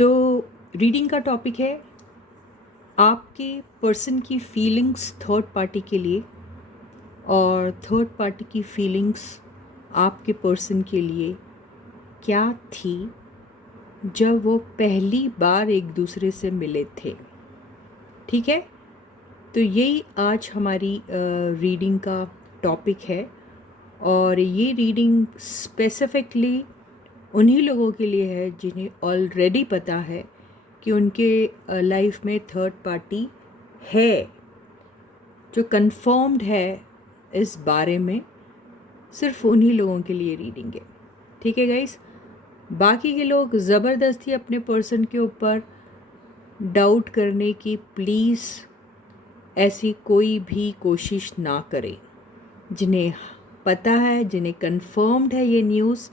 तो रीडिंग का टॉपिक है आपके पर्सन की फीलिंग्स थर्ड पार्टी के लिए और थर्ड पार्टी की फीलिंग्स आपके पर्सन के लिए क्या थी जब वो पहली बार एक दूसरे से मिले थे। ठीक है, तो यही आज हमारी रीडिंग का टॉपिक है और ये रीडिंग स्पेसिफिकली उन्हीं लोगों के लिए है जिन्हें ऑलरेडी पता है कि उनके लाइफ में थर्ड पार्टी है, जो कंफर्म्ड है इस बारे में। सिर्फ उन्हीं लोगों के लिए रीडिंग है। ठीक है गाइस, बाकी के लोग ज़बरदस्ती अपने पर्सन के ऊपर डाउट करने की प्लीज़ ऐसी कोई भी कोशिश ना करें। जिन्हें पता है, जिन्हें कंफर्म्ड है ये न्यूज़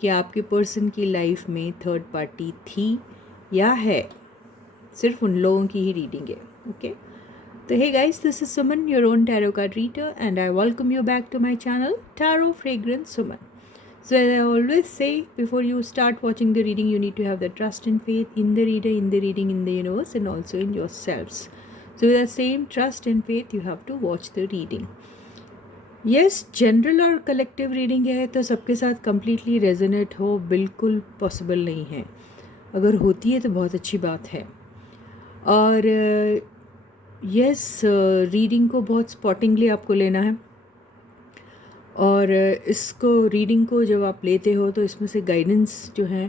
कि आपके पर्सन की लाइफ में थर्ड पार्टी थी या है, सिर्फ उन लोगों की ही रीडिंग है। ओके, तो hey guys, this is Suman, your own tarot card reader, and I welcome you back to my channel, Tarot Fragrance Suman. So as I always say, before you start watching the reading, you need to have the trust and faith in the reader, in the reading, in the universe, and also in yourselves. So with the same trust and faith, you have to watch the reading. Yes, general और collective reading है तो सबके साथ completely resonate हो बिल्कुल possible नहीं है। अगर होती है तो बहुत अच्छी बात है। और यस, रीडिंग को बहुत स्पॉटिंगली आपको लेना है और इसको रीडिंग को जब आप लेते हो तो इसमें से गाइडेंस जो है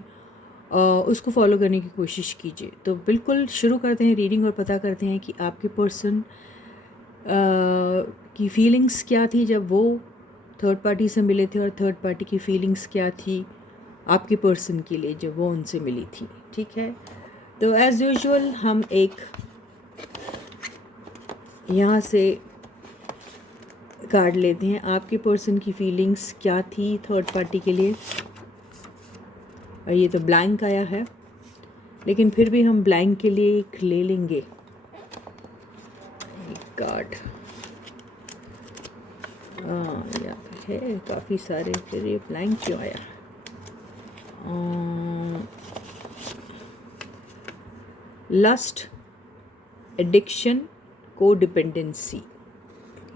उसको फॉलो करने की कोशिश कीजिए। तो बिल्कुल शुरू करते हैं रीडिंग और पता करते हैं कि आपके पर्सन की फीलिंग्स क्या थी जब वो थर्ड पार्टी से मिले थे और थर्ड पार्टी की फीलिंग्स क्या थी आपके पर्सन के लिए जब वो उनसे मिली थी। ठीक है, तो एज़ यूजुअल हम एक यहाँ से कार्ड लेते हैं। आपके पर्सन की फीलिंग्स क्या थी थर्ड पार्टी के लिए, और ये तो ब्लैंक आया है, लेकिन फिर भी हम ब्लैंक के लिए एक ले लेंगे एक कार्ड। या तो है काफ़ी सारे, फिर ये ब्लैंक क्यों आया? लस्ट, एडिक्शन, को डिपेंडेंसी,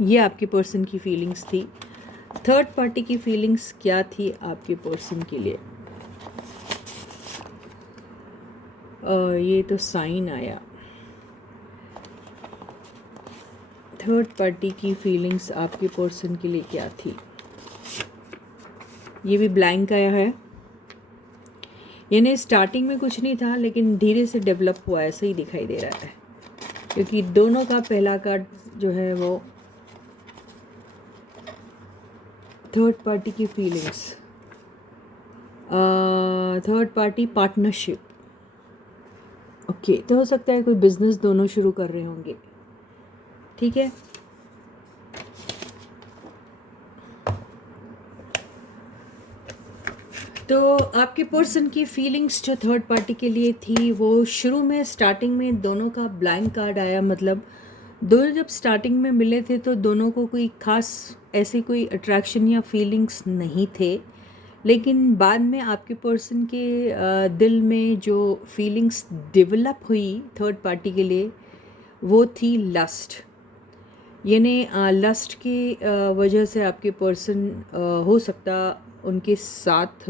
ये आपके पर्सन की फीलिंग्स थी। थर्ड पार्टी की फीलिंग्स क्या थी आपके पर्सन के लिए? ये तो साइन आया। थर्ड पार्टी की फीलिंग्स आपके पर्सन के लिए क्या थी? ये भी ब्लैंक आया है, यानी स्टार्टिंग में कुछ नहीं था लेकिन धीरे से डेवलप हुआ, ऐसा ही दिखाई दे रहा है, क्योंकि दोनों का पहला कार्ड जो है वो थर्ड पार्टी की feelings, third party partnership. Okay, तो हो सकता है कोई बिजनेस दोनों शुरू कर रहे होंगे। ठीक है, तो आपके पर्सन की फीलिंग्स जो थर्ड पार्टी के लिए थी वो शुरू में स्टार्टिंग में दोनों का ब्लैंक कार्ड आया। मतलब दोनों जब स्टार्टिंग में मिले थे तो दोनों को कोई खास ऐसे कोई अट्रैक्शन या फीलिंग्स नहीं थे, लेकिन बाद में आपके पर्सन के दिल में जो फीलिंग्स डेवलप हुई थर्ड पार्टी के लिए वो थी लस्ट। यानी लस्ट की वजह से आपके पर्सन हो सकता उनके साथ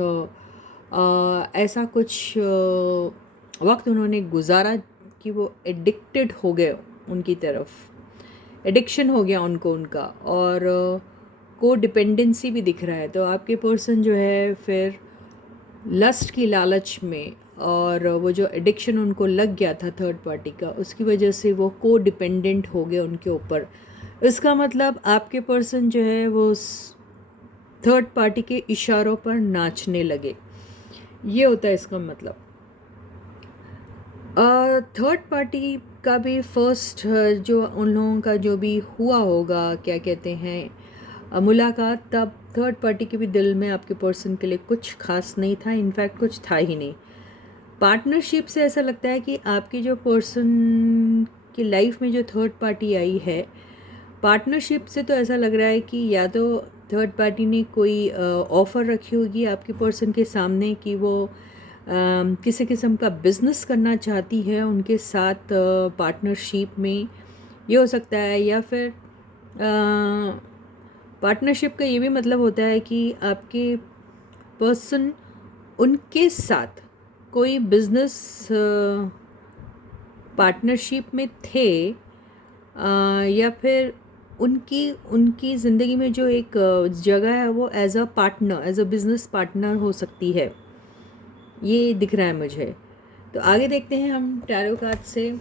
ऐसा कुछ वक्त उन्होंने गुजारा कि वो एडिक्टेड हो गए उनकी तरफ, एडिक्शन हो गया उनको उनका, और को डिपेंडेंसी भी दिख रहा है। तो आपके पर्सन जो है फिर लस्ट की लालच में, और वो जो एडिक्शन उनको लग गया था थर्ड पार्टी का, उसकी वजह से वो को डिपेंडेंट हो गए उनके ऊपर। इसका मतलब आपके पर्सन जो है वो थर्ड पार्टी के इशारों पर नाचने लगे, ये होता है इसका मतलब। थर्ड पार्टी का भी फर्स्ट जो उन लोगों का जो भी हुआ होगा, क्या कहते हैं, मुलाकात, तब थर्ड पार्टी के भी दिल में आपके पर्सन के लिए कुछ खास नहीं था, इनफैक्ट कुछ था ही नहीं। पार्टनरशिप से ऐसा लगता है कि आपकी जो पर्सन की लाइफ में जो थर्ड पार्टी आई है, पार्टनरशिप से तो ऐसा लग रहा है कि या तो थर्ड पार्टी ने कोई ऑफ़र रखी होगी आपके पर्सन के सामने कि वो किसी किस्म का बिज़नेस करना चाहती है उनके साथ पार्टनरशिप में, ये हो सकता है। या फिर पार्टनरशिप का ये भी मतलब होता है कि आपके पर्सन उनके साथ कोई बिज़नेस पार्टनरशिप में थे, या फिर उनकी उनकी ज़िंदगी में जो एक जगह है वो as a partner, as a business partner हो सकती है, ये दिख रहा है मुझे। तो आगे देखते हैं हम टैरो कार्ड से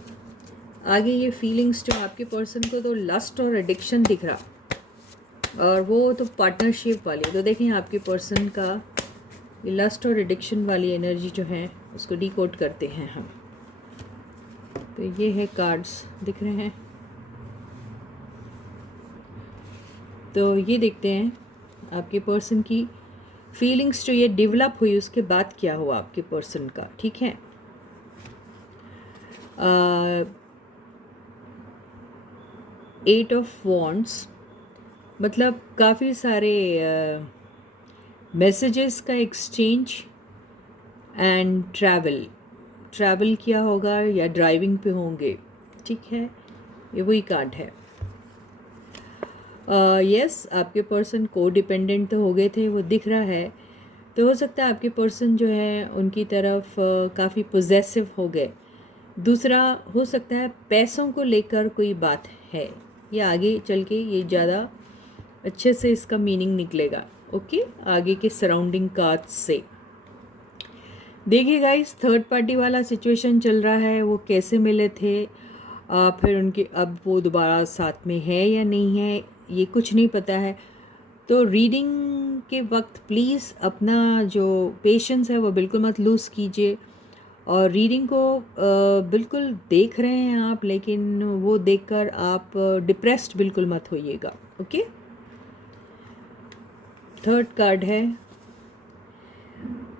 आगे ये फीलिंग्स जो आपके पर्सन को, तो लस्ट और एडिक्शन दिख रहा, और वो तो पार्टनरशिप वाली। तो देखें आपके पर्सन का ये लस्ट और एडिक्शन वाली एनर्जी जो है उसको डिकोड करते हैं हम। तो ये है कार्ड्स दिख रहे हैं, तो ये देखते हैं आपके पर्सन की फीलिंग्स जो ये डेवलप हुई उसके बाद क्या हुआ आपके पर्सन का। ठीक है, 8 ऑफ वॉन्ड्स मतलब काफ़ी सारे मैसेजेस का एक्सचेंज एंड ट्रैवल किया होगा या ड्राइविंग पे होंगे। ठीक है, ये वही कार्ड है। यस, आपके पर्सन को डिपेंडेंट तो हो गए थे, वो दिख रहा है। तो हो सकता है आपके पर्सन जो है उनकी तरफ काफ़ी पोजेसिव हो गए। दूसरा हो सकता है पैसों को लेकर कोई बात है, ये आगे चल के ये ज़्यादा अच्छे से इसका मीनिंग निकलेगा। ओके, आगे के सराउंडिंग कार्ड्स से देखिए गाइस, थर्ड पार्टी वाला सिचुएशन चल रहा है। वो कैसे मिले थे, फिर उनके अब वो दोबारा साथ में है या नहीं है, ये कुछ नहीं पता है। तो रीडिंग के वक्त प्लीज़ अपना जो पेशेंस है वो बिल्कुल मत लूज़ कीजिए, और रीडिंग को बिल्कुल देख रहे हैं आप, लेकिन वो देखकर आप डिप्रेस्ड बिल्कुल मत होइएगा। ओके, थर्ड कार्ड है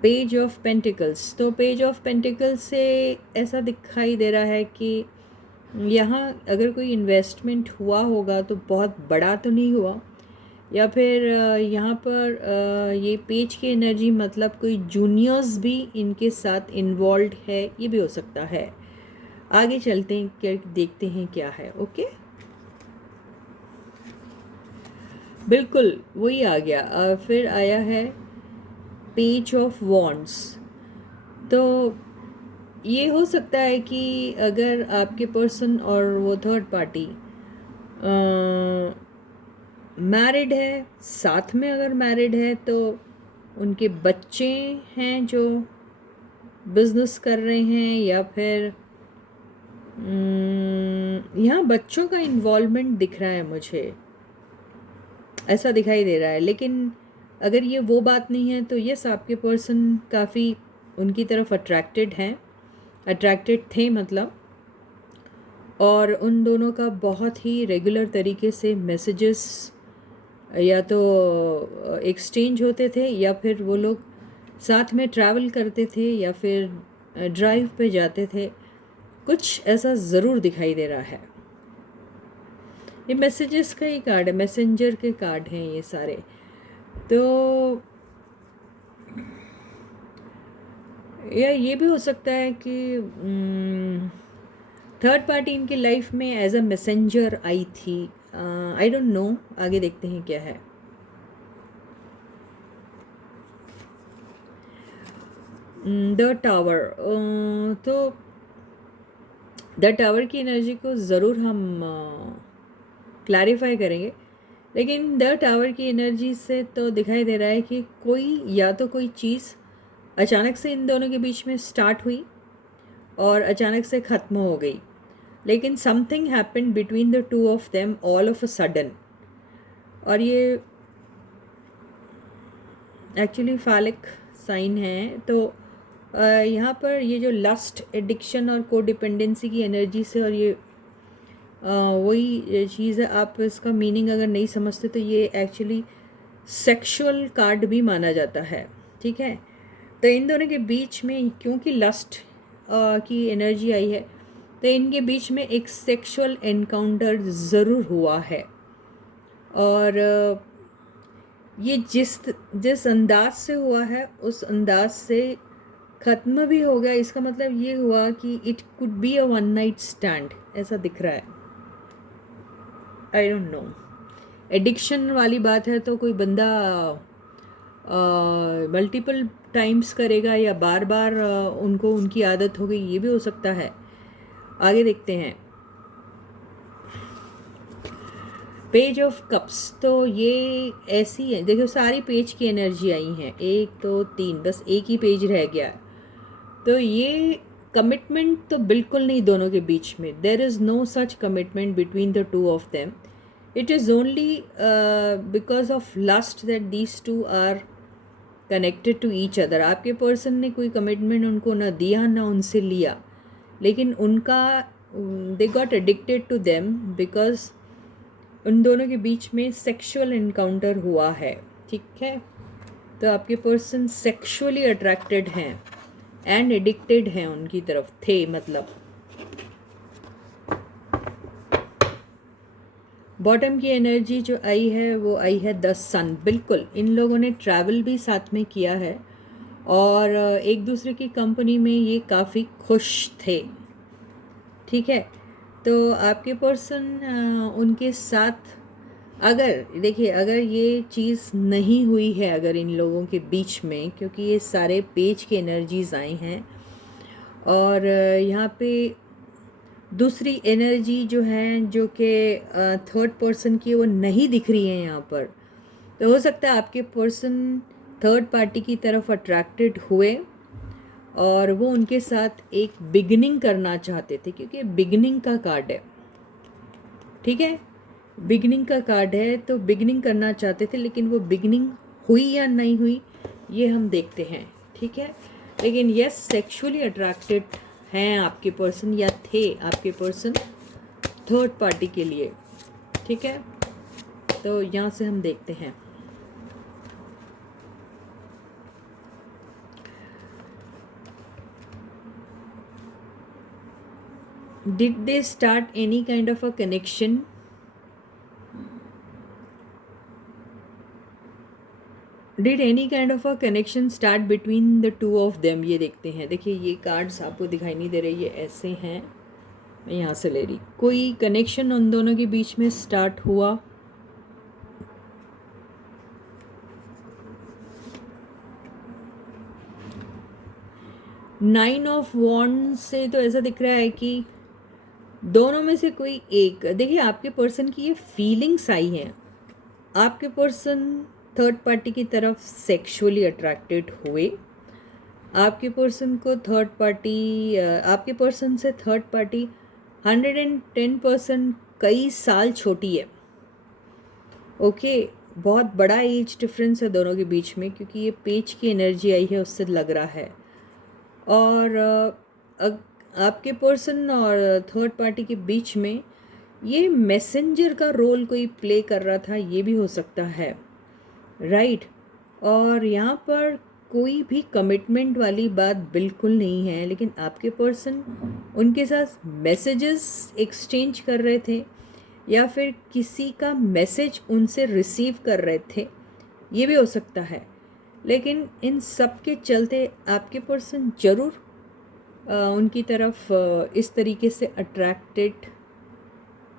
पेज ऑफ पेंटिकल्स। तो पेज ऑफ पेंटिकल्स से ऐसा दिखाई दे रहा है कि यहाँ अगर कोई इन्वेस्टमेंट हुआ होगा तो बहुत बड़ा तो नहीं हुआ, या फिर यहाँ पर ये पेज की एनर्जी मतलब कोई जूनियर्स भी इनके साथ इन्वॉल्व है, ये भी हो सकता है। आगे चलते हैं, क्या देखते हैं क्या है। ओके, बिल्कुल वही आ गया। फिर आया है पेज ऑफ वॉन्ड्स। तो ये हो सकता है कि अगर आपके पर्सन और वो थर्ड पार्टी मैरिड है, साथ में अगर मैरिड है, तो उनके बच्चे हैं जो बिजनेस कर रहे हैं, या फिर यहाँ बच्चों का इन्वॉल्वमेंट दिख रहा है मुझे, ऐसा दिखाई दे रहा है। लेकिन अगर ये वो बात नहीं है तो यस, आपके पर्सन काफ़ी उनकी तरफ अट्रैक्टेड थे मतलब, और उन दोनों का बहुत ही रेगुलर तरीके से मैसेजेस या तो एक्सचेंज होते थे, या फिर वो लोग साथ में ट्रैवल करते थे, या फिर ड्राइव पे जाते थे। कुछ ऐसा ज़रूर दिखाई दे रहा है। ये मैसेजेस का ही कार्ड है, मैसेंजर के कार्ड हैं ये सारे। तो या ये भी हो सकता है कि थर्ड पार्टी इनकी लाइफ में एज अ मैसेंजर आई थी। आई डोंट नो, आगे देखते हैं क्या है। द टावर, तो द टावर की एनर्जी को ज़रूर हम क्लैरिफाई करेंगे, लेकिन द टावर की एनर्जी से तो दिखाई दे रहा है कि कोई या तो कोई चीज़ अचानक से इन दोनों के बीच में स्टार्ट हुई और अचानक से ख़त्म हो गई, लेकिन something happened between the two of them all of a sudden. और ये एक्चुअली फालिक साइन है। तो यहाँ पर ये जो लस्ट, एडिक्शन और कोडिपेंडेंसी की एनर्जी से, और ये वही चीज़ है। आप इसका मीनिंग अगर नहीं समझते तो ये एक्चुअली सेक्सुअल कार्ड भी माना जाता है। ठीक है, तो इन दोनों के बीच में क्योंकि लस्ट की एनर्जी आई है, तो इनके बीच में एक सेक्सुअल एनकाउंटर ज़रूर हुआ है। और ये जिस अंदाज से हुआ है उस अंदाज से ख़त्म भी हो गया, इसका मतलब ये हुआ कि it could be a one night stand, ऐसा दिख रहा है। आई डोंट नो, एडिक्शन वाली बात है तो कोई बंदा मल्टीपल टाइम्स करेगा या बार बार उनको उनकी आदत हो गई, ये भी हो सकता है। आगे देखते हैं, पेज ऑफ कप्स। तो ये ऐसी है, देखो सारी पेज की एनर्जी आई हैं, 1 2 3, बस एक ही पेज रह गया। तो ये कमिटमेंट तो बिल्कुल नहीं दोनों के बीच में, there is no such commitment between the two of them. It is only because of lust that these two are connected to each other. आपके पर्सन ने कोई कमिटमेंट उनको ना दिया ना उनसे लिया, लेकिन उनका they got addicted to them because उन दोनों के बीच में सेक्सुअल इनकाउंटर हुआ है। ठीक है, तो आपके पर्सन सेक्सुअली अट्रैक्टेड हैं एंड एडिक्टेड हैं उनकी तरफ थे। मतलब बॉटम की एनर्जी जो आई है वो आई है द सन। बिल्कुल इन लोगों ने ट्रैवल भी साथ में किया है और एक दूसरे की कंपनी में ये काफ़ी खुश थे। ठीक है, तो आपके पर्सन उनके साथ, अगर देखिए अगर ये चीज़ नहीं हुई है अगर इन लोगों के बीच में, क्योंकि ये सारे पेज की एनर्जीज आई हैं और यहाँ पे दूसरी एनर्जी जो है जो कि थर्ड पर्सन की वो नहीं दिख रही है यहाँ पर, तो हो सकता है आपके पर्सन थर्ड पार्टी की तरफ अट्रैक्टेड हुए और वो उनके साथ एक बिगिनिंग करना चाहते थे, क्योंकि बिगिनिंग का कार्ड है। ठीक है, बिगिनिंग का कार्ड है, तो बिगिनिंग करना चाहते थे, लेकिन वो बिगिनिंग हुई या नहीं हुई ये हम देखते हैं। ठीक है, लेकिन यस सेक्सुअली अट्रैक्टेड हैं आपके पर्सन या थे आपके पर्सन थर्ड पार्टी के लिए। ठीक है, तो यहाँ से हम देखते हैं did they start any kind of a connection? Did any kind of a connection start between the two of them? ये देखते हैं। देखिए ये कार्ड्स आपको दिखाई नहीं दे रहे, ये ऐसे हैं, मैं यहाँ से ले रही। कोई कनेक्शन उन दोनों के बीच में स्टार्ट हुआ? नाइन ऑफ वॉन्ड से तो ऐसा दिख रहा है कि दोनों में से कोई एक, देखिए आपके पर्सन की ये फीलिंग्स आई हैं, आपके पर्सन थर्ड पार्टी की तरफ सेक्सुअली अट्रैक्टेड हुए, आपके पर्सन को थर्ड पार्टी, आपके पर्सन से थर्ड पार्टी 110% कई साल छोटी है। ओके, बहुत बड़ा एज डिफरेंस है दोनों के बीच में, क्योंकि ये पेज की एनर्जी आई है उससे लग रहा है। और आपके पर्सन और थर्ड पार्टी के बीच में ये मैसेंजर का रोल कोई प्ले कर रहा था, ये भी हो सकता है। राइट, और यहाँ पर कोई भी कमिटमेंट वाली बात बिल्कुल नहीं है, लेकिन आपके पर्सन उनके साथ मैसेजेस एक्सचेंज कर रहे थे या फिर किसी का मैसेज उनसे रिसीव कर रहे थे, ये भी हो सकता है। लेकिन इन सब के चलते आपके पर्सन ज़रूर उनकी तरफ इस तरीके से अट्रैक्टेड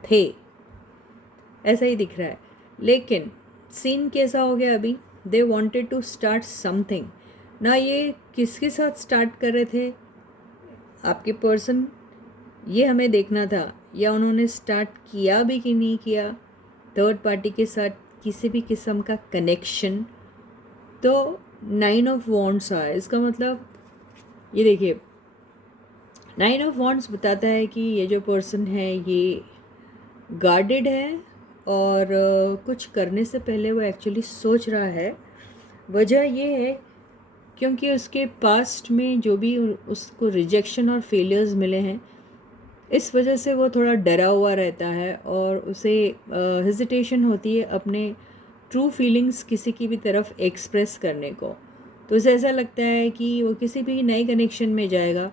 थे, ऐसा ही दिख रहा है। लेकिन सीन कैसा हो गया अभी, they wanted to start something ना। ये किसके साथ स्टार्ट कर रहे थे आपके पर्सन, ये हमें देखना था, या उन्होंने स्टार्ट किया भी कि नहीं किया थर्ड पार्टी के साथ किसी भी किस्म का कनेक्शन। तो 9 ऑफ वॉन्ड्स आया, इसका मतलब ये देखिए 9 ऑफ वॉन्ड्स बताता है कि ये जो पर्सन है ये गार्डेड है और कुछ करने से पहले वो एक्चुअली सोच रहा है। वजह ये है क्योंकि उसके पास्ट में जो भी उसको रिजेक्शन और फेलियर्स मिले हैं, इस वजह से वो थोड़ा डरा हुआ रहता है और उसे हेजिटेशन होती है अपने ट्रू फीलिंग्स किसी की भी तरफ एक्सप्रेस करने को। तो उसे ऐसा लगता है कि वो किसी भी नए कनेक्शन में जाएगा,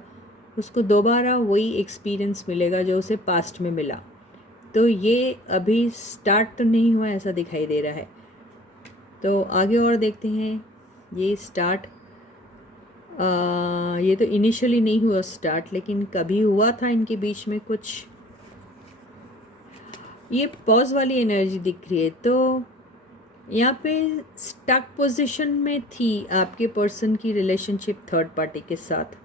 उसको दोबारा वही एक्सपीरियंस मिलेगा जो उसे पास्ट में मिला। तो ये अभी स्टार्ट तो नहीं हुआ ऐसा दिखाई दे रहा है। तो आगे और देखते हैं ये स्टार्ट ये तो इनिशियली नहीं हुआ स्टार्ट, लेकिन कभी हुआ था इनके बीच में कुछ। ये पॉज वाली एनर्जी दिख रही है, तो यहाँ पे स्टक पोजीशन में थी आपके पर्सन की रिलेशनशिप थर्ड पार्टी के साथ।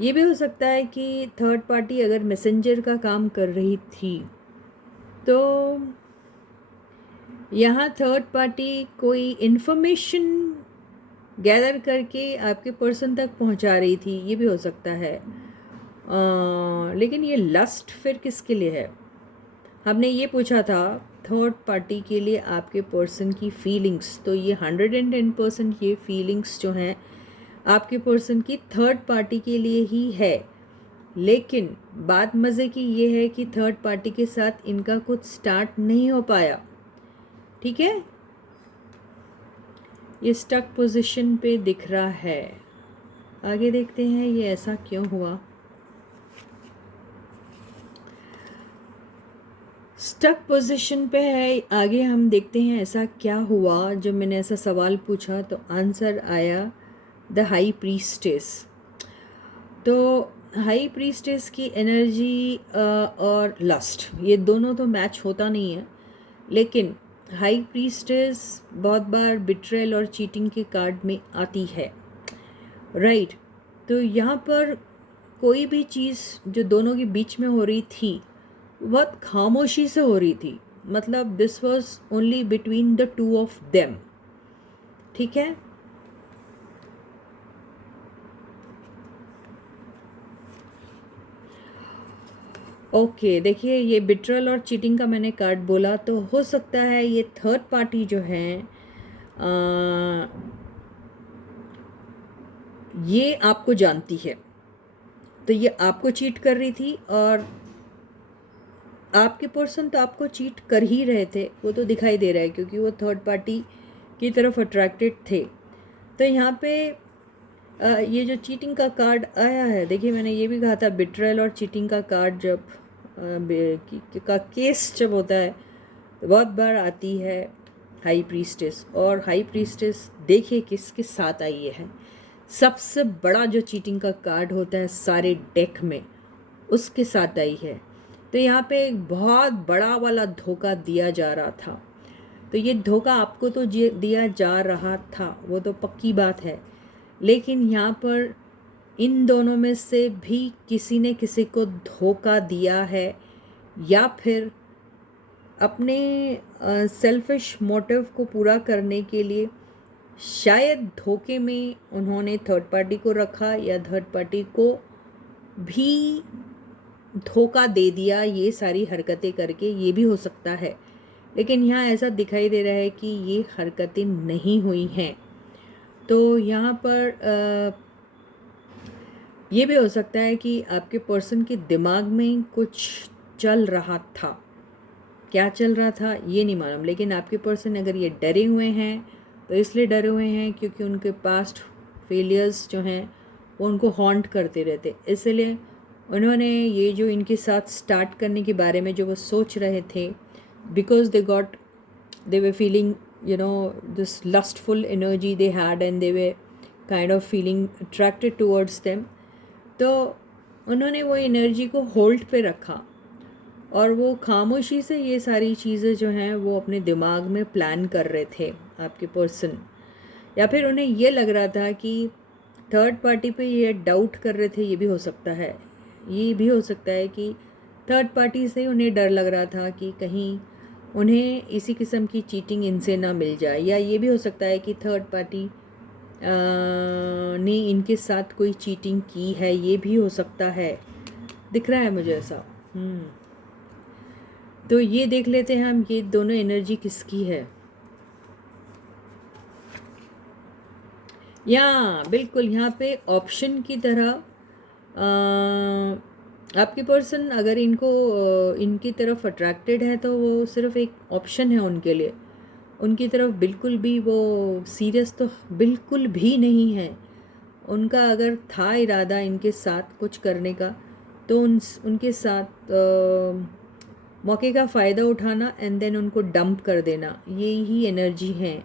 ये भी हो सकता है कि थर्ड पार्टी अगर मैसेंजर का काम कर रही थी, तो यहाँ थर्ड पार्टी कोई इन्फॉर्मेशन गैदर करके आपके पर्सन तक पहुँचा रही थी, ये भी हो सकता है। लेकिन ये लस्ट फिर किसके लिए है? हमने ये पूछा था थर्ड पार्टी के लिए आपके पर्सन की फीलिंग्स, तो ये 110% ये फीलिंग्स जो हैं आपके पर्सन की थर्ड पार्टी के लिए ही है। लेकिन बात मज़े की ये है कि थर्ड पार्टी के साथ इनका कुछ स्टार्ट नहीं हो पाया, ठीक है। ये स्टक पोजीशन पे दिख रहा है। आगे देखते हैं ये ऐसा क्यों हुआ। स्टक पोजीशन पे है, आगे हम देखते हैं ऐसा क्या हुआ। जब मैंने ऐसा सवाल पूछा तो आंसर आया द हाई प्रीस्टेस। तो हाई प्रीस्टेस की एनर्जी और लस्ट, ये दोनों तो मैच होता नहीं है, लेकिन हाई प्रीस्टेस बहुत बार बिट्रेल और चीटिंग के कार्ड में आती है, राइट। तो यहाँ पर कोई भी चीज़ जो दोनों के बीच में हो रही थी बहुत खामोशी से हो रही थी, मतलब this was only between the two of them, ठीक है। ओके देखिए, ये बिट्रल और चीटिंग का मैंने कार्ड बोला, तो हो सकता है ये थर्ड पार्टी जो है ये आपको जानती है, तो ये आपको चीट कर रही थी, और आपके पर्सन तो आपको चीट कर ही रहे थे, वो तो दिखाई दे रहा है क्योंकि वो थर्ड पार्टी की तरफ अट्रैक्टेड थे। तो यहाँ पे ये जो चीटिंग का कार्ड आया है, देखिए मैंने ये भी कहा था बिट्रेल और चीटिंग का कार्ड जब का केस जब होता है तो बहुत बार आती है हाई प्रीस्टेस। और हाई प्रीस्टेस देखिए किसके साथ आई है, सबसे बड़ा जो चीटिंग का कार्ड होता है सारे डेक में, उसके साथ आई है। तो यहाँ पे एक बहुत बड़ा वाला धोखा दिया जा रहा था, तो ये धोखा आपको तो दिया जा रहा था, वो तो पक्की बात है। लेकिन यहाँ पर इन दोनों में से भी किसी ने किसी को धोखा दिया है, या फिर अपने सेल्फिश मोटिव को पूरा करने के लिए शायद धोखे में उन्होंने थर्ड पार्टी को रखा, या थर्ड पार्टी को भी धोखा दे दिया ये सारी हरकतें करके, ये भी हो सकता है। लेकिन यहाँ ऐसा दिखाई दे रहा है कि ये हरकतें नहीं हुई हैं। तो यहाँ पर ये भी हो सकता है कि आपके पर्सन के दिमाग में कुछ चल रहा था, क्या चल रहा था ये नहीं मालूम। लेकिन आपके पर्सन अगर ये डरे हुए हैं तो इसलिए डरे हुए हैं क्योंकि उनके पास्ट फेलियर्स जो हैं वो उनको हॉन्ट करते रहते, इसलिए उन्होंने ये जो इनके साथ स्टार्ट करने के बारे में जो वो सोच रहे थे, because they were feeling, this lustful energy they had, and they were kind of feeling attracted towards them। तो उन्होंने वो एनर्जी को होल्ड पे रखा, और वो खामोशी से ये सारी चीज़ें जो हैं वो अपने दिमाग में प्लान कर रहे थे आपके पर्सन। या फिर उन्हें ये लग रहा था कि थर्ड पार्टी पे ये डाउट कर रहे थे, ये भी हो सकता है। ये भी हो सकता है कि थर्ड पार्टी से उन्हें डर लग रहा था कि कहीं उन्हें इसी किस्म की चीटिंग इनसे ना मिल जाए। या ये भी हो सकता है कि थर्ड पार्टी ने इनके साथ कोई चीटिंग की है, ये भी हो सकता है, दिख रहा है मुझे ऐसा। तो ये देख लेते हैं हम, ये दोनों एनर्जी किसकी है। या बिल्कुल यहाँ पे ऑप्शन की तरह आपके पर्सन अगर इनकी तरफ अट्रैक्टेड है तो वो सिर्फ एक ऑप्शन है उनके लिए, उनकी तरफ बिल्कुल भी वो सीरियस तो बिल्कुल भी नहीं है। उनका अगर था इरादा इनके साथ कुछ करने का, तो उनके साथ मौके का फ़ायदा उठाना एंड देन उनको डंप कर देना, ये ही एनर्जी है।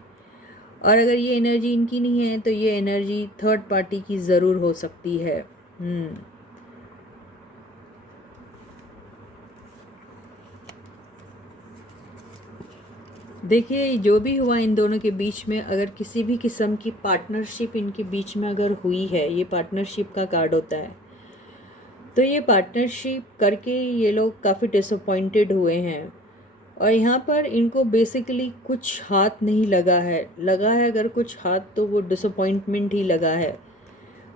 और अगर ये एनर्जी इनकी नहीं है तो ये एनर्जी थर्ड पार्टी की ज़रूर हो सकती है। देखिए, जो भी हुआ इन दोनों के बीच में, अगर किसी भी किस्म की पार्टनरशिप इनके बीच में अगर हुई है, ये पार्टनरशिप का कार्ड होता है, तो ये पार्टनरशिप करके ये लोग काफ़ी डिसअपॉइंटेड हुए हैं। और यहाँ पर इनको बेसिकली कुछ हाथ नहीं लगा है अगर कुछ हाथ तो वो डिसअपॉइंटमेंट ही लगा है।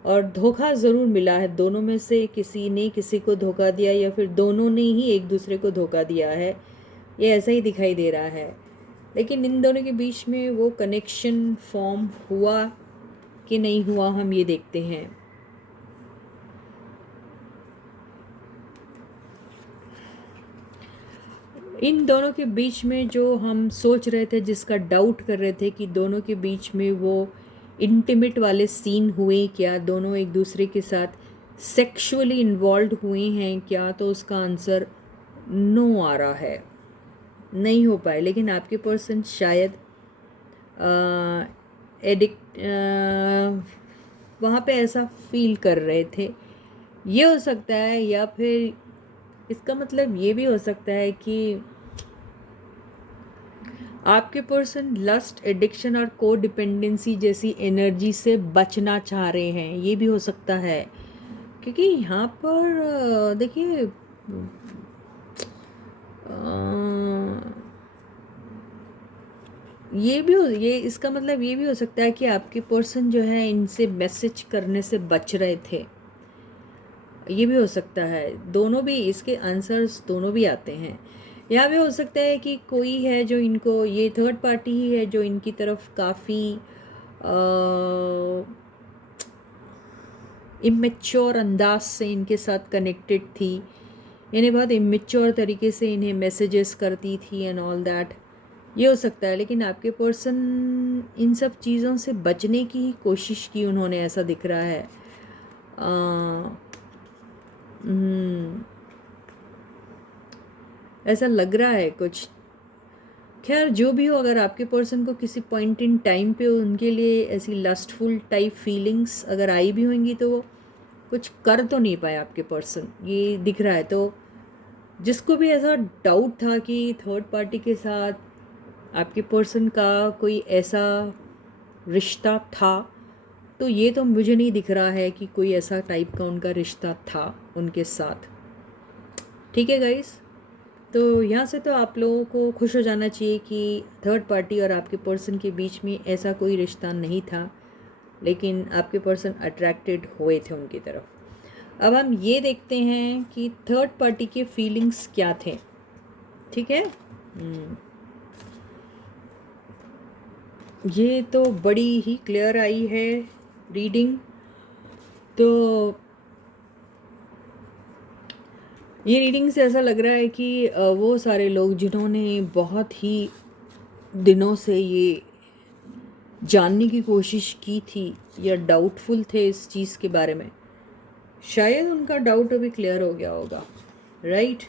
और धोखा ज़रूर मिला है, दोनों में से किसी ने किसी को धोखा दिया या फिर दोनों ने ही एक दूसरे को धोखा दिया है, ये ऐसा ही दिखाई दे रहा है। लेकिन इन दोनों के बीच में वो कनेक्शन फॉर्म हुआ कि नहीं हुआ, हम ये देखते हैं। इन दोनों के बीच में जो हम सोच रहे थे, जिसका डाउट कर रहे थे कि दोनों के बीच में वो इंटीमेट वाले सीन हुए क्या, दोनों एक दूसरे के साथ सेक्सुअली इन्वॉल्व हुए हैं क्या, तो उसका आंसर नो आ रहा है, नहीं हो पाए। लेकिन आपके पर्सन शायद एडिक्ट वहाँ पे ऐसा फील कर रहे थे, ये हो सकता है। या फिर इसका मतलब ये भी हो सकता है कि आपके पर्सन लस्ट, एडिक्शन और को डिपेंडेंसी जैसी एनर्जी से बचना चाह रहे हैं, ये भी हो सकता है। क्योंकि यहाँ पर देखिए, ये इसका मतलब ये भी हो सकता है कि आपके पर्सन जो है इनसे मैसेज करने से बच रहे थे, ये भी हो सकता है। दोनों भी इसके आंसर्स दोनों भी आते हैं। यहाँ भी हो सकता है कि कोई है जो इनको, ये थर्ड पार्टी ही है जो इनकी तरफ काफ़ी इमेच्योर अंदाज से इनके साथ कनेक्टेड थी, यानी बहुत इमेच्योर तरीके से इन्हें मैसेजेस करती थी एंड ऑल दैट, ये हो सकता है। लेकिन आपके पर्सन इन सब चीज़ों से बचने की ही कोशिश की उन्होंने, ऐसा दिख रहा है। ऐसा लग रहा है कुछ। खैर जो भी हो, अगर आपके पर्सन को किसी पॉइंट इन टाइम पे उनके लिए ऐसी लस्टफुल टाइप फीलिंग्स अगर आई भी होंगी तो वो कुछ कर तो नहीं पाए आपके पर्सन, ये दिख रहा है। तो जिसको भी ऐसा डाउट था कि थर्ड पार्टी के साथ आपके पर्सन का कोई ऐसा रिश्ता था, तो ये तो मुझे नहीं दिख रहा है कि कोई ऐसा टाइप का उनका रिश्ता था उनके साथ। ठीक है गाइस, तो यहाँ से तो आप लोगों को खुश हो जाना चाहिए कि थर्ड पार्टी और आपके पर्सन के बीच में ऐसा कोई रिश्ता नहीं था, लेकिन आपके पर्सन अट्रैक्टेड हुए थे उनकी तरफ। अब हम ये देखते हैं कि थर्ड पार्टी के फीलिंग्स क्या थे। ठीक है, ये तो बड़ी ही क्लियर आई है रीडिंग। तो ये रीडिंग से ऐसा लग रहा है कि वो सारे लोग जिन्होंने बहुत ही दिनों से ये जानने की कोशिश की थी या डाउटफुल थे इस चीज़ के बारे में, शायद उनका डाउट अभी क्लियर हो गया होगा, राइट।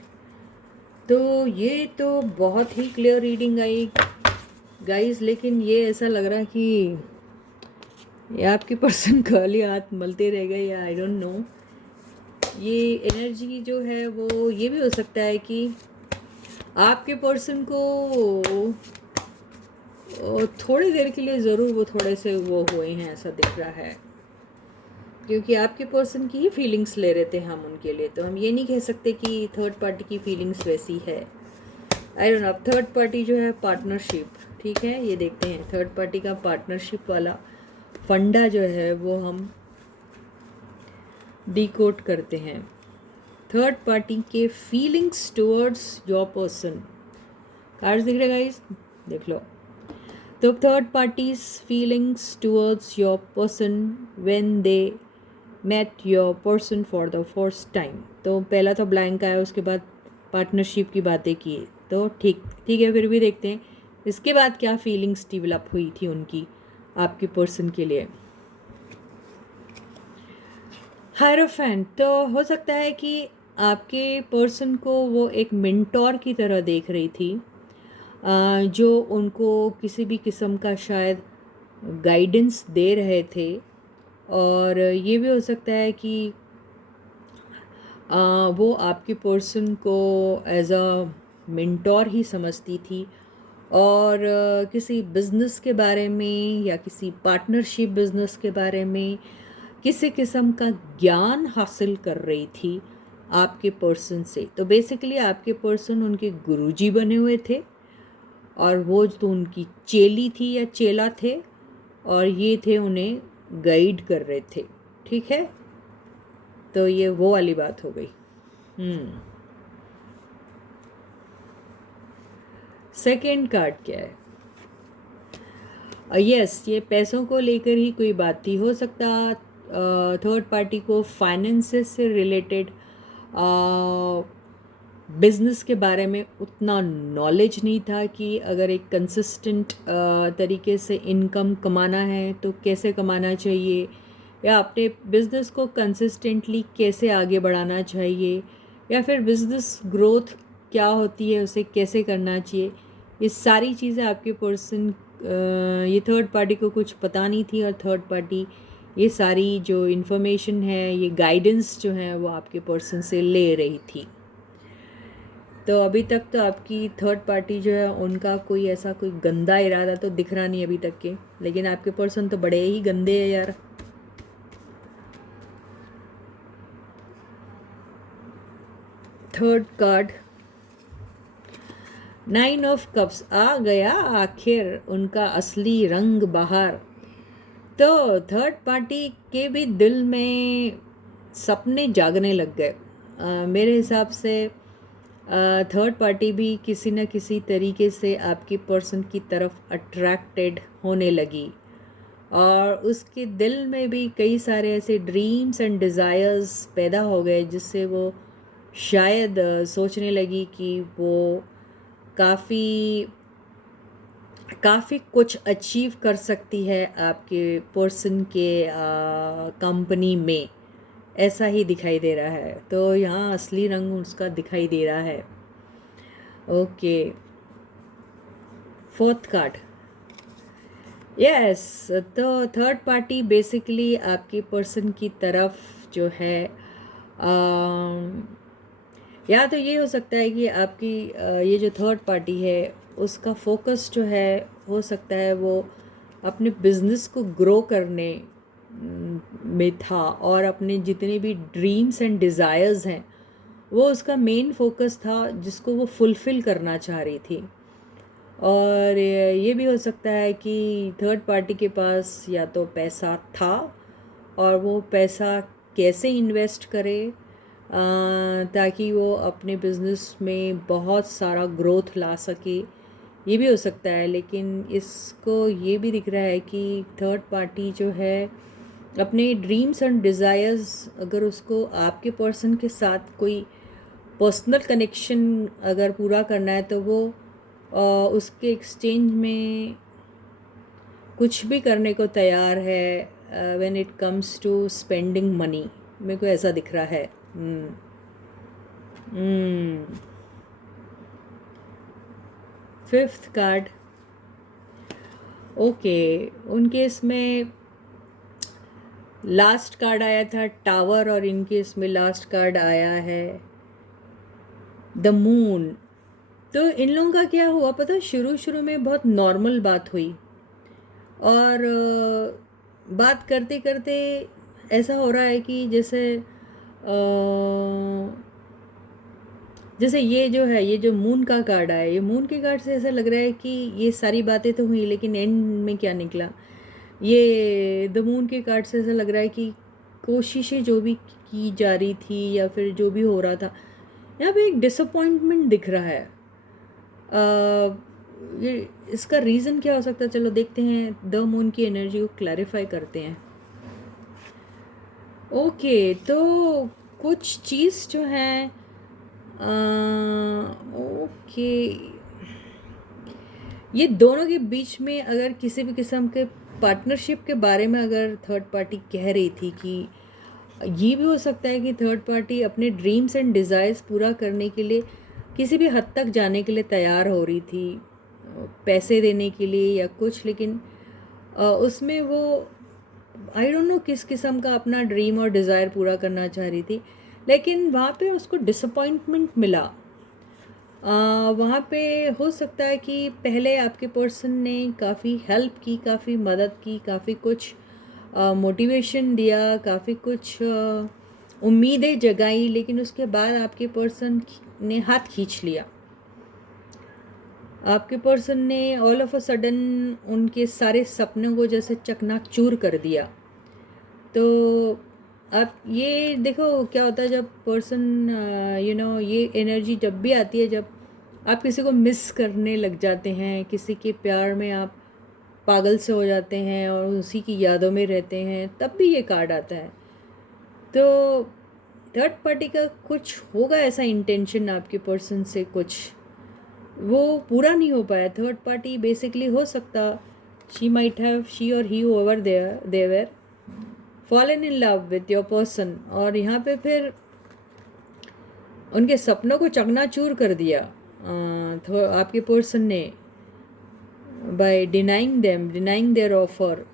तो ये तो बहुत ही क्लियर रीडिंग आई गाइस। लेकिन ये ऐसा लग रहा है कि ये आपके पर्सन खाली हाथ मलते रह गए, या आई डोंट नो। ये एनर्जी जो है वो ये भी हो सकता है कि आपके पर्सन को थोड़ी देर के लिए ज़रूर वो थोड़े से वो हुए हैं, ऐसा दिख रहा है। क्योंकि आपके पर्सन की ही फीलिंग्स ले रहे थे हम उनके लिए, तो हम ये नहीं कह सकते कि थर्ड पार्टी की फीलिंग्स वैसी है। I don't know. अब थर्ड पार्टी जो है पार्टनरशिप, ठीक है, ये देखते हैं थर्ड पार्टी का पार्टनरशिप वाला फंडा जो है वो हम डिकोड करते हैं। थर्ड पार्टी के feelings towards your person, cards दिख रहे गाइस, देख लो। तो third parties feelings towards your person when they met your person for the first time. तो पहला तो ब्लैंक आया, उसके बाद पार्टनरशिप की बातें की, तो ठीक है, फिर भी देखते हैं इसके बाद क्या फीलिंग्स डेवलप हुई थी उनकी आपके पर्सन के लिए। हायरोफेंट, तो हो सकता है कि आपके पर्सन को वो एक मेंटोर की तरह देख रही थी, जो उनको किसी भी किस्म का शायद गाइडेंस दे रहे थे, और ये भी हो सकता है कि वो आपके पर्सन को एज अ मेंटोर ही समझती थी, और किसी बिज़नेस के बारे में या किसी पार्टनरशिप बिज़नेस के बारे में किसी किस्म का ज्ञान हासिल कर रही थी आपके पर्सन से। तो बेसिकली आपके पर्सन उनके गुरुजी बने हुए थे, और वो तो उनकी चेली थी या चेला थे, और ये थे उन्हें गाइड कर रहे थे। ठीक है, तो ये वो वाली बात हो गई। सेकंड कार्ड क्या है? यस, ये पैसों को लेकर ही कोई बात थी। हो सकता थर्ड पार्टी को फाइनेंसेस से रिलेटेड बिजनेस के बारे में उतना नॉलेज नहीं था कि अगर एक कंसिस्टेंट तरीके से इनकम कमाना है तो कैसे कमाना चाहिए, या अपने बिज़नेस को कंसिस्टेंटली कैसे आगे बढ़ाना चाहिए, या फिर बिज़नेस ग्रोथ क्या होती है, उसे कैसे करना चाहिए। ये सारी चीज़ें आपके पर्सन, ये थर्ड पार्टी को कुछ पता नहीं थी, और थर्ड पार्टी ये सारी जो इन्फॉर्मेशन है, ये गाइडेंस जो है वो आपके पर्सन से ले रही थी। तो अभी तक तो आपकी थर्ड पार्टी जो है उनका कोई ऐसा कोई गंदा इरादा तो दिख रहा नहीं अभी तक के, लेकिन आपके पर्सन तो बड़े ही गंदे हैं यार। थर्ड कार्ड, 9 ऑफ कप्स आ गया, आखिर उनका असली रंग बाहर। तो थर्ड पार्टी के भी दिल में सपने जागने लग गए। मेरे हिसाब से थर्ड पार्टी भी किसी न किसी तरीके से आपकी पर्सन की तरफ अट्रैक्टेड होने लगी, और उसके दिल में भी कई सारे ऐसे ड्रीम्स एंड डिज़ायर्स पैदा हो गए, जिससे वो शायद सोचने लगी कि वो काफ़ी काफ़ी कुछ अचीव कर सकती है आपके पर्सन के कंपनी में। ऐसा ही दिखाई दे रहा है। तो यहाँ असली रंग उसका दिखाई दे रहा है। Okay, fourth card, yes. तो थर्ड पार्टी बेसिकली आपके पर्सन की तरफ जो है, या तो ये हो सकता है कि आपकी ये जो थर्ड पार्टी है उसका फोकस जो है हो सकता है वो अपने बिजनेस को ग्रो करने में था, और अपने जितने भी ड्रीम्स एंड डिज़ायर्स हैं वो उसका मेन फोकस था, जिसको वो फुलफ़िल करना चाह रही थी। और ये भी हो सकता है कि थर्ड पार्टी के पास या तो पैसा था, और वो पैसा कैसे इन्वेस्ट करे ताकि वो अपने बिज़नेस में बहुत सारा ग्रोथ ला सके, ये भी हो सकता है। लेकिन इसको ये भी दिख रहा है कि थर्ड पार्टी जो है अपने ड्रीम्स एंड डिज़ायर्स, अगर उसको आपके पर्सन के साथ कोई पर्सनल कनेक्शन अगर पूरा करना है तो वो उसके एक्सचेंज में कुछ भी करने को तैयार है when it comes to spending money. मेरे को ऐसा दिख रहा है। फिफ्थ कार्ड, ओके, उनके इसमें लास्ट कार्ड आया था टावर, और इनके इसमें लास्ट कार्ड आया है द मून। तो इन लोगों का क्या हुआ पता, शुरू में बहुत नॉर्मल बात हुई, और बात करते करते ऐसा हो रहा है कि जैसे ये जो है, ये जो मून का कार्ड आया, ये मून के कार्ड से ऐसा लग रहा है कि ये सारी बातें तो हुई, लेकिन एंड में क्या निकला। ये द मून के कार्ड से ऐसा लग रहा है कि कोशिशें जो भी की जा रही थी या फिर जो भी हो रहा था, यहाँ पे एक डिसअपॉइंटमेंट दिख रहा है। ये इसका रीज़न क्या हो सकता है, चलो देखते हैं, द मून की एनर्जी को क्लैरिफाई करते हैं। ओके, तो कुछ चीज़ जो है ओके, ये दोनों के बीच में अगर किसी भी किस्म के पार्टनरशिप के बारे में अगर थर्ड पार्टी कह रही थी, कि ये भी हो सकता है कि थर्ड पार्टी अपने ड्रीम्स एंड डिज़ायर्स पूरा करने के लिए किसी भी हद तक जाने के लिए तैयार हो रही थी, पैसे देने के लिए या कुछ, लेकिन उसमें वो आई डोंट नो किस किस्म का अपना ड्रीम और डिज़ायर पूरा करना चाह रही थी, लेकिन वहाँ पे उसको डिसअपॉइंटमेंट मिला। वहाँ पे हो सकता है कि पहले आपके पर्सन ने काफ़ी हेल्प की, काफ़ी मदद की, काफ़ी कुछ मोटिवेशन दिया, काफ़ी कुछ उम्मीदें जगाई, लेकिन उसके बाद आपके पर्सन ने हाथ खींच लिया। आपके पर्सन ने ऑल ऑफ अ सडन उनके सारे सपनों को जैसे चकनाचूर कर दिया। तो आप ये देखो क्या होता है जब पर्सन ये एनर्जी जब भी आती है, जब आप किसी को मिस करने लग जाते हैं, किसी के प्यार में आप पागल से हो जाते हैं और उसी की यादों में रहते हैं, तब भी ये कार्ड आता है। तो थर्ड पार्टी का कुछ होगा ऐसा इंटेंशन आपके पर्सन से, कुछ वो पूरा नहीं हो पाया। थर्ड पार्टी बेसिकली हो सकता शी और he over there fallen in love with your person, और यहाँ पे फिर उनके सपनों को चकनाचूर कर दिया तो आपके पर्सन ने, बाय डिनाइंग देयर ऑफर,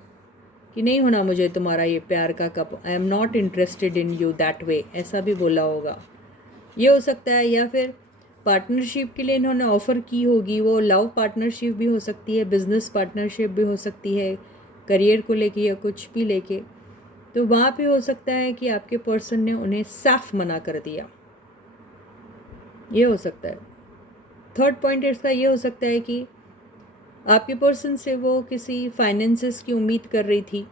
कि नहीं होना मुझे तुम्हारा ये प्यार का cup, I am not interested in you that way, ऐसा भी बोला होगा। ये हो सकता है। या फिर पार्टनरशिप के लिए इन्होंने ऑफ़र की होगी, वो लव पार्टनरशिप भी हो सकती है, बिजनेस पार्टनरशिप भी हो सकती है, करियर को लेके या कुछ भी लेके। तो वहाँ पे हो सकता है कि आपके पर्सन ने उन्हें साफ मना कर दिया, ये हो सकता है। थर्ड पॉइंट इसका ये हो सकता है कि आपके पर्सन से वो किसी फाइनेंसेस की उम्मीद कर रही थी,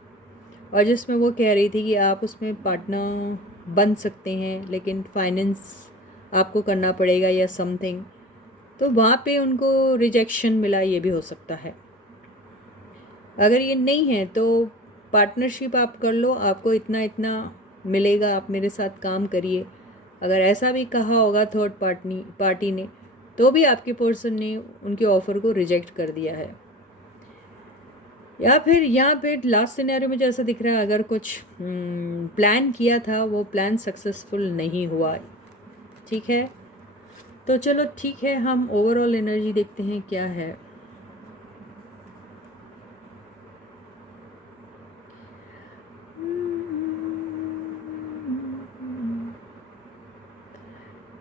और जिसमें वो कह रही थी कि आप उसमें पार्टनर बन सकते हैं, लेकिन फाइनेंस आपको करना पड़ेगा या समथिंग। तो वहाँ पे उनको रिजेक्शन मिला, ये भी हो सकता है। अगर ये नहीं है तो पार्टनरशिप आप कर लो, आपको इतना इतना मिलेगा, आप मेरे साथ काम करिए। अगर ऐसा भी कहा होगा थर्ड पार्टी ने, तो भी आपके पर्सन ने उनके ऑफ़र को रिजेक्ट कर दिया है। या फिर यहाँ पे लास्ट सिनेरियो में जैसा दिख रहा है, अगर कुछ प्लान किया था वो प्लान सक्सेसफुल नहीं हुआ। ठीक है, तो चलो ठीक है, हम ओवरऑल एनर्जी देखते हैं क्या है।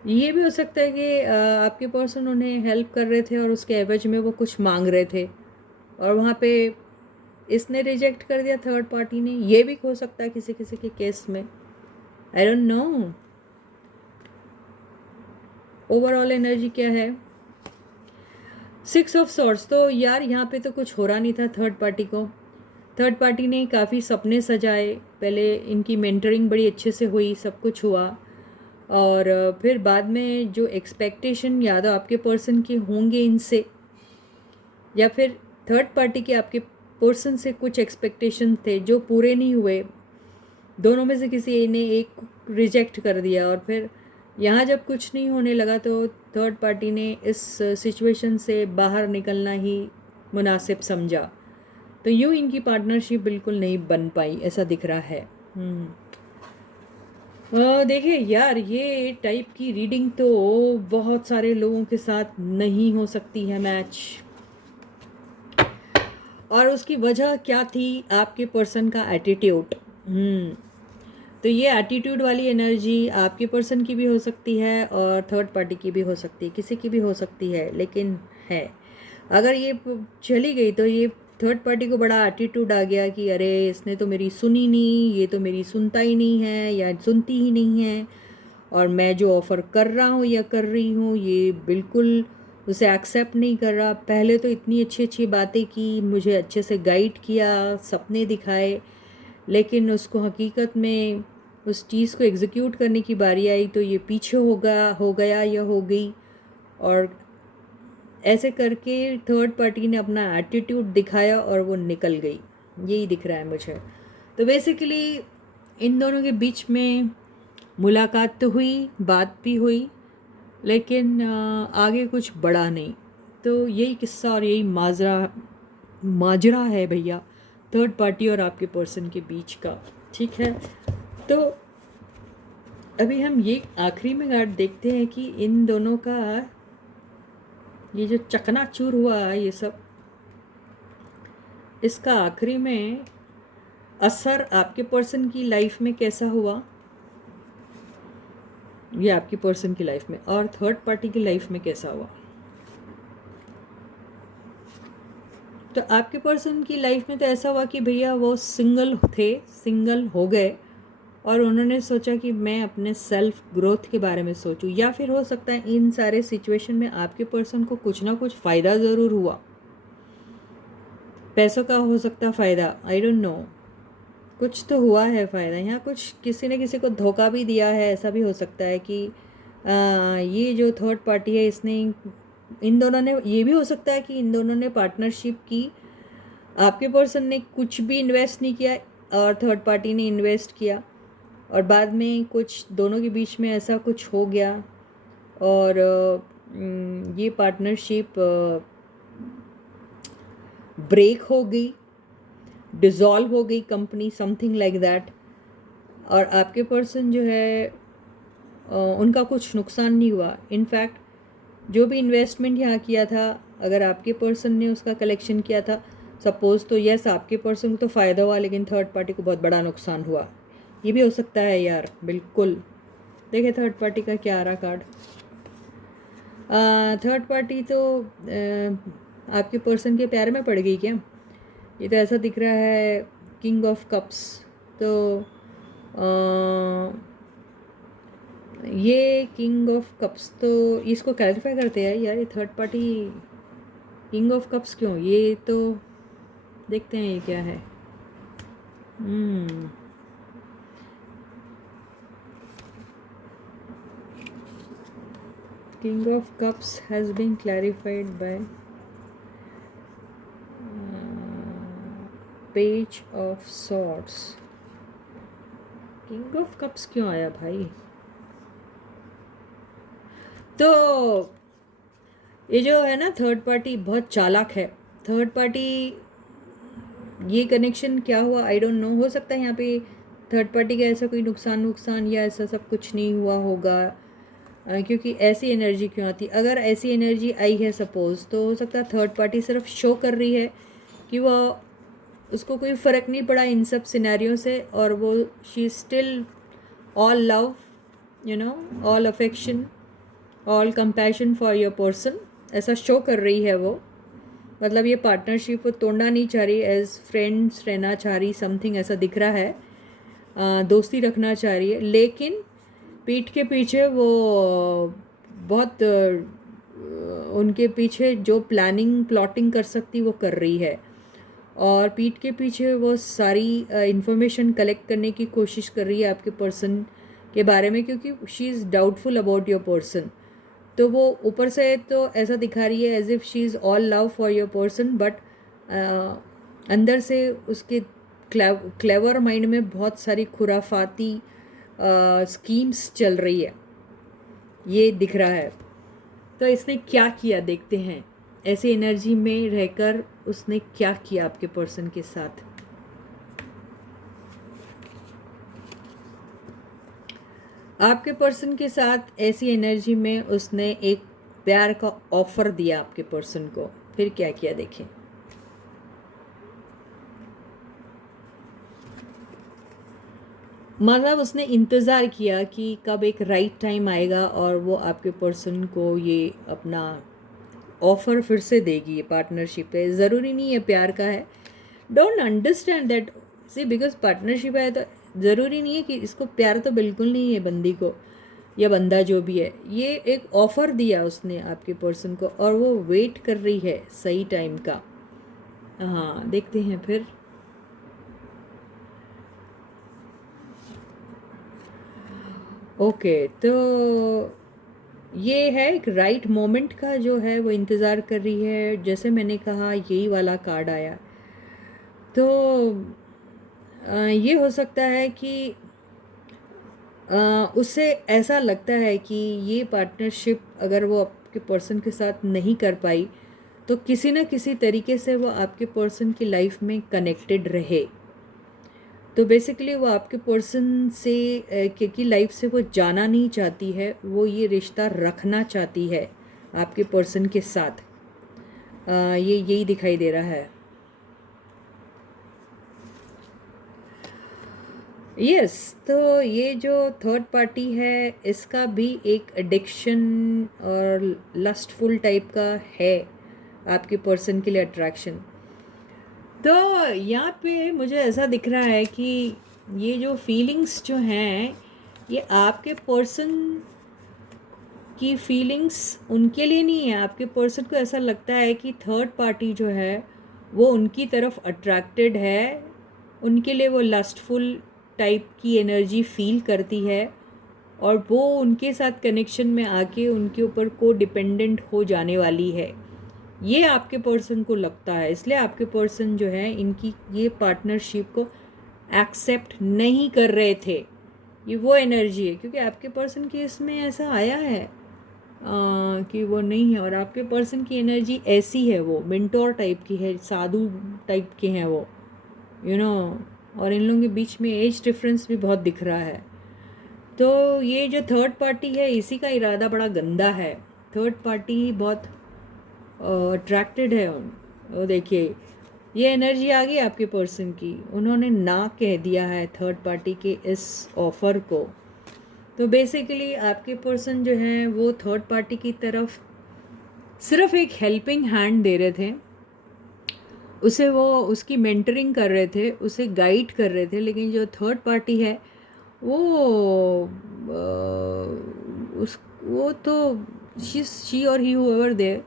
ये भी हो सकता है कि आपके पर्सन उन्हें हेल्प कर रहे थे और उसके एवज में वो कुछ मांग रहे थे, और वहाँ पे इसने रिजेक्ट कर दिया थर्ड पार्टी ने। ये भी हो सकता है किसी किसी के केस में, I don't know. Overall energy क्या है? 6 ऑफ सॉर्ड्स। तो यार यहाँ पे तो कुछ हो रहा नहीं था थर्ड पार्टी को। थर्ड पार्टी ने काफ़ी सपने सजाए, पहले इनकी मेंटरिंग बड़ी अच्छे से हुई, सब कुछ हुआ, और फिर बाद में जो एक्सपेक्टेशन या तो आपके पर्सन के होंगे इनसे, या फिर थर्ड पार्टी के आपके पर्सन से कुछ एक्सपेक्टेशन थे जो पूरे नहीं हुए, दोनों में से किसी ने एक रिजेक्ट कर दिया, और फिर यहाँ जब कुछ नहीं होने लगा तो थर्ड पार्टी ने इस सिचुएशन से बाहर निकलना ही मुनासिब समझा। तो यूँ इनकी पार्टनरशिप बिल्कुल नहीं बन पाई, ऐसा दिख रहा है। देखिए यार, ये टाइप की रीडिंग तो बहुत सारे लोगों के साथ नहीं हो सकती है मैच, और उसकी वजह क्या थी? आपके पर्सन का एटीट्यूड। तो ये एटीट्यूड वाली एनर्जी आपके पर्सन की भी हो सकती है और थर्ड पार्टी की भी हो सकती है, किसी की भी हो सकती है, लेकिन है अगर ये चली गई तो ये थर्ड पार्टी को बड़ा एटीट्यूड आ गया कि अरे इसने तो मेरी सुनी नहीं, ये तो मेरी सुनता ही नहीं है या सुनती ही नहीं है, और मैं जो ऑफ़र कर रहा हूँ या कर रही हूँ ये बिल्कुल उसे एक्सेप्ट नहीं कर रहा। पहले तो इतनी अच्छी अच्छी बातें की, मुझे अच्छे से गाइड किया, सपने दिखाए, लेकिन उसको हकीकत में उस चीज़ को एग्जीक्यूट करने की बारी आई तो ये पीछे हो गया या हो गई, और ऐसे करके थर्ड पार्टी ने अपना एटीट्यूड दिखाया और वो निकल गई, यही दिख रहा है मुझे। तो बेसिकली इन दोनों के बीच में मुलाकात तो हुई, बात भी हुई, लेकिन आगे कुछ बढ़ा नहीं। तो यही किस्सा और यही माजरा है भैया, थर्ड पार्टी और आपके पर्सन के बीच का। ठीक है, तो अभी हम ये आखिरी में कार्ड देखते हैं कि इन दोनों का ये जो चकनाचूर हुआ ये सब, इसका आखिरी में असर आपके पर्सन की लाइफ में कैसा हुआ, ये आपकी पर्सन की लाइफ में, और थर्ड पार्टी की लाइफ में कैसा हुआ। तो आपके पर्सन की लाइफ में तो ऐसा हुआ कि भैया वो सिंगल थे, सिंगल हो गए, और उन्होंने सोचा कि मैं अपने सेल्फ ग्रोथ के बारे में सोचूं, या फिर हो सकता है इन सारे सिचुएशन में आपके पर्सन को कुछ ना कुछ फ़ायदा ज़रूर हुआ। पैसों का हो सकता है फ़ायदा, आई डोंट नो, कुछ तो हुआ है फ़ायदा यहाँ, कुछ किसी ने किसी को धोखा भी दिया है, ऐसा भी हो सकता है कि ये जो थर्ड पार्टी है इसने, इन दोनों ने, ये भी हो सकता है कि इन दोनों ने पार्टनरशिप की, आपके पर्सन ने कुछ भी इन्वेस्ट नहीं किया और थर्ड पार्टी ने इन्वेस्ट किया, और बाद में कुछ दोनों के बीच में ऐसा कुछ हो गया, और ये पार्टनरशिप ब्रेक हो गई, डिज़ोल्व हो गई कंपनी, समथिंग लाइक दैट। और आपके पर्सन जो है उनका कुछ नुकसान नहीं हुआ। इनफैक्ट जो भी इन्वेस्टमेंट यहाँ किया था, अगर आपके पर्सन ने उसका कलेक्शन किया था सपोज़, तो यस आपके पर्सन को तो फ़ायदा हुआ, लेकिन थर्ड पार्टी को बहुत बड़ा नुकसान हुआ। ये भी हो सकता है यार, बिल्कुल। देखिए थर्ड पार्टी का क्या आ रहा कार्ड। थर्ड पार्टी तो आपके पर्सन के प्यार में पड़ गई क्या? ये तो ऐसा दिख रहा है, किंग ऑफ कप्स। तो ये किंग ऑफ कप्स, तो इसको क्लैरिफाई करते हैं यार, ये third party king of cups क्यों? ये तो देखते हैं ये क्या है। King of cups has been clarified by page of swords. King of cups क्यों आया भाई? तो ये जो है ना, थर्ड पार्टी बहुत चालाक है। थर्ड पार्टी, ये कनेक्शन क्या हुआ आई डोंट नो, हो सकता है यहाँ पे थर्ड पार्टी का ऐसा कोई नुकसान या ऐसा सब कुछ नहीं हुआ होगा, क्योंकि ऐसी एनर्जी क्यों आती? अगर ऐसी एनर्जी आई है सपोज़, तो हो सकता है थर्ड पार्टी सिर्फ शो कर रही है कि वो, उसको कोई फ़र्क नहीं पड़ा इन सब सिनेरियो से, और वो she still all love, you know, all affection, all compassion for your person, ऐसा शो कर रही है वो। मतलब ये पार्टनरशिप वो तोड़ना नहीं चाह रही, एज फ्रेंड्स रहना चाह रही, समथिंग ऐसा दिख रहा है, दोस्ती रखना चाह रही है, लेकिन पीठ के पीछे वो बहुत उनके पीछे जो प्लानिंग प्लॉटिंग कर सकती वो कर रही है, और पीठ के पीछे वो सारी इन्फॉर्मेशन कलेक्ट करने की कोशिश कर रही है आपके पर्सन के बारे में, क्योंकि she is doubtful about your person. तो वो ऊपर से तो ऐसा दिखा रही है as if she is all love for your person, but अंदर से उसके क्लेवर माइंड में बहुत सारी खुराफाती स्कीम्स चल रही है, ये दिख रहा है। तो इसने क्या किया देखते हैं, ऐसी एनर्जी में रहकर उसने क्या किया आपके पर्सन के साथ। आपके पर्सन के साथ ऐसी एनर्जी में उसने एक प्यार का ऑफर दिया आपके पर्सन को, फिर क्या किया देखें। मतलब उसने इंतज़ार किया कि कब एक राइट टाइम आएगा और वो आपके पर्सन को ये अपना ऑफ़र फिर से देगी। ये पार्टनरशिप है, ज़रूरी नहीं है प्यार का है, don't understand that, see because partnership है तो ज़रूरी नहीं है कि इसको प्यार तो बिल्कुल नहीं है बंदी को या बंदा जो भी है। ये एक ऑफ़र दिया उसने आपके पर्सन को और वो वेट कर रही है सही टाइम का। हाँ देखते हैं फिर। ओके तो ये है एक राइट मोमेंट का जो है वो इंतज़ार कर रही है। जैसे मैंने कहा यही वाला कार्ड आया, तो ये हो सकता है कि उससे ऐसा लगता है कि ये पार्टनरशिप अगर वो आपके पर्सन के साथ नहीं कर पाई तो किसी न किसी तरीके से वो आपके पर्सन की लाइफ में कनेक्टेड रहे। तो बेसिकली वो आपके पर्सन से की लाइफ से वो जाना नहीं चाहती है, वो ये रिश्ता रखना चाहती है आपके पर्सन के साथ। ये यही दिखाई दे रहा है। यस, तो ये जो थर्ड पार्टी है इसका भी एक एडिक्शन और लस्टफुल टाइप का है आपके पर्सन के लिए अट्रैक्शन। तो यहाँ पे मुझे ऐसा दिख रहा है कि ये जो फीलिंग्स जो हैं ये आपके पर्सन की फीलिंग्स उनके लिए नहीं है। आपके पर्सन को ऐसा लगता है कि थर्ड पार्टी जो है वो उनकी तरफ अट्रैक्टेड है, उनके लिए वो लस्टफुल टाइप की एनर्जी फील करती है और वो उनके साथ कनेक्शन में आके उनके ऊपर को डिपेंडेंट हो जाने वाली है। ये आपके पर्सन को लगता है, इसलिए आपके पर्सन जो है इनकी ये पार्टनरशिप को एक्सेप्ट नहीं कर रहे थे। ये वो एनर्जी है क्योंकि आपके पर्सन के इसमें ऐसा आया है कि वो नहीं है। और आपके पर्सन की एनर्जी ऐसी है, वो मिंटोर टाइप की है, साधु टाइप के हैं वो, यू नो। और इन लोगों के बीच में एज डिफरेंस भी बहुत दिख रहा है। तो ये जो थर्ड पार्टी है इसी का इरादा बड़ा गंदा है। थर्ड पार्टी बहुत अट्रैक्टेड है वो देखिए ये एनर्जी आ गई आपके पर्सन की, उन्होंने ना कह दिया है थर्ड पार्टी के इस ऑफ़र को। तो बेसिकली आपके पर्सन जो हैं वो थर्ड पार्टी की तरफ सिर्फ एक हेल्पिंग हैंड दे रहे थे, उसे वो उसकी मेंटरिंग कर रहे थे, उसे गाइड कर रहे थे। लेकिन जो थर्ड पार्टी है वो वो तो शी और ही whoever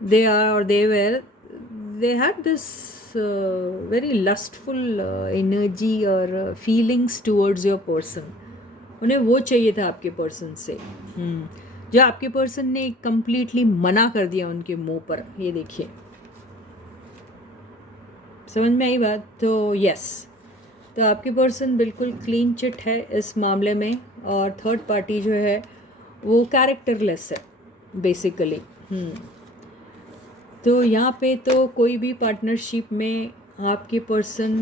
they are or they had this very lustful energy or feelings towards your person। उन्हें वो चाहिए था आपके पर्सन से, जो आपके पर्सन ने कंप्लीटली मना कर दिया उनके मुंह पर। ये देखिए, समझ में आई बात? तो यस, तो आपके पर्सन बिल्कुल क्लीन चिट है इस मामले में और थर्ड पार्टी जो है वो कैरेक्टरलेस है बेसिकली। तो यहाँ पे तो कोई भी पार्टनरशिप में आपके पर्सन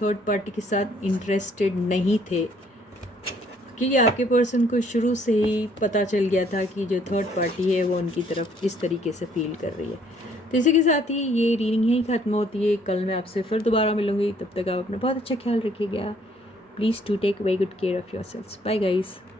थर्ड पार्टी के साथ इंटरेस्टेड नहीं थे क्योंकि आपके पर्सन को शुरू से ही पता चल गया था कि जो थर्ड पार्टी है वो उनकी तरफ इस तरीके से फील कर रही है। तो इसी के साथ ही ये रीडिंग यहीं ख़त्म होती है। कल मैं आपसे फिर दोबारा मिलूँगी, तब तक आप अपना बहुत अच्छा ख्याल रखिएगा। Please to take very good care of your self. Bye guys.